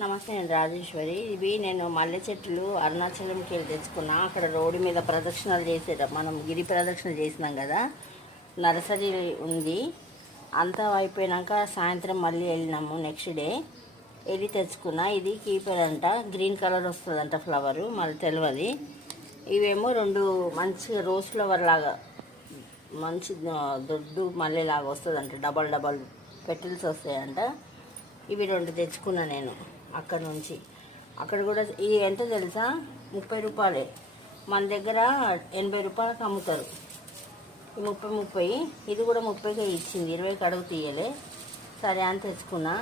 నమస్తే, నేను రాజేశ్వరి. ఇవి నేను మల్లె చెట్లు అరుణాచలంకి వెళ్ళి తెచ్చుకున్నా. అక్కడ రోడ్డు మీద ప్రదక్షిణలు మనం గిరి ప్రదక్షిణ చేసినాం కదా, నర్సరీ ఉంది. అంతా అయిపోయినాక సాయంత్రం మళ్ళీ వెళ్ళినాము. నెక్స్ట్ డే వెళ్ళి తెచ్చుకున్నా. ఇది కీపర్ అంట, గ్రీన్ కలర్ వస్తుందంట ఫ్లవరు, మళ్ళీ తెలియదు. ఇవేమో రెండు మంచిగా రోజ్ ఫ్లవర్ లాగా మంచి దొడ్డు మల్లెలాగా వస్తుందంట, డబల్ డబల్ పెటిల్స్ వస్తాయంట. ఇవి రెండు తెచ్చుకున్నా నేను అక్కడ నుంచి. అక్కడ కూడా ఇది ఎంత తెలుసా, 30 రూపాయలే. మన దగ్గర 80 రూపాయలకు అమ్ముతారు. 30 ఇది కూడా 30కే ఇచ్చింది, 20కి అడుగు తీయలే. సరే అని తెచ్చుకున్నా.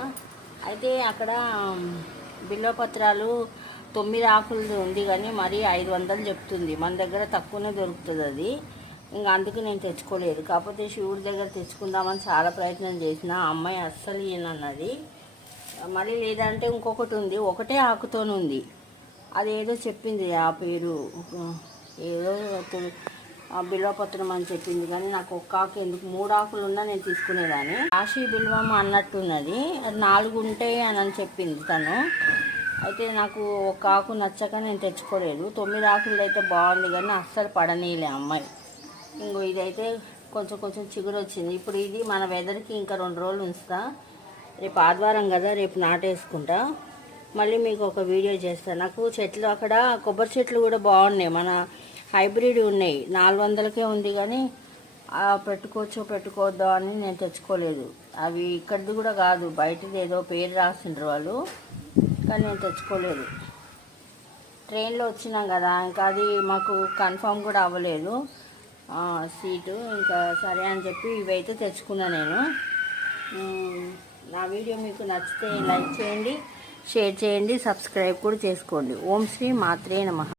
అయితే అక్కడ బిల్వపత్రాలు 9 ఆకులు ఉంది, కానీ మరీ 500 చెప్తుంది. మన దగ్గర తక్కువనే దొరుకుతుంది అది. ఇంకా అందుకు నేను తెచ్చుకోలేదు. కాకపోతే శివుడి దగ్గర తెచ్చుకుందామని చాలా ప్రయత్నం చేసిన. అమ్మాయి అస్సలు ఈయనన్నది. మళ్ళీ లేదంటే ఇంకొకటి ఉంది, ఒకటే ఆకుతోనే ఉంది. అదేదో చెప్పింది, ఆ పేరు ఏదో బిల్వపత్రం అని చెప్పింది. కానీ నాకు ఒక్క ఆకు ఎందుకు, 3 ఆకులు ఉన్నా నేను తీసుకునేదాన్ని. కాశీ బిల్వం అన్నట్టున్నది, అది 4 ఉంటాయి అని చెప్పింది తను. అయితే నాకు ఒక ఆకు నచ్చక నేను తెచ్చుకోలేదు. 9 ఆకులు అయితే బాగుంది, కానీ అస్సలు పడనీలే అమ్మాయి. ఇంకో ఇదైతే కొంచెం చిగురు వచ్చింది. ఇప్పుడు ఇది మన వెదర్కి ఇంకా 2 రోజులు ఉంచుతా. రేపు ఆదివారం కదా, రేపు నాటేసుకుంటా. మళ్ళీ మీకు ఒక వీడియో చేస్తాను. నాకు చెట్లు అక్కడ కొబ్బరి చెట్లు కూడా బాగున్నాయి, మన హైబ్రిడ్ ఉన్నాయి. 400కే ఉంది, కానీ పెట్టుకోవద్దా అని నేను తెచ్చుకోలేదు. అవి ఇక్కడిది కూడా కాదు, బయటది ఏదో పేరు రాసిండ్రు వాళ్ళు, కానీ నేను తెచ్చుకోలేదు. ట్రైన్లో వచ్చినాం కదా, ఇంకా అది మాకు కన్ఫర్మ్ కూడా అవ్వలేదు సీటు. ఇంకా సరే అని చెప్పి ఇవైతే తెచ్చుకున్నా నేను. నా వీడియో మీకు నచ్చితే లైక్ చేయండి, షేర్ చేయండి, సబ్స్క్రైబ్ కూడా చేసుకోండి. ఓం శ్రీ మాత్రే నమః.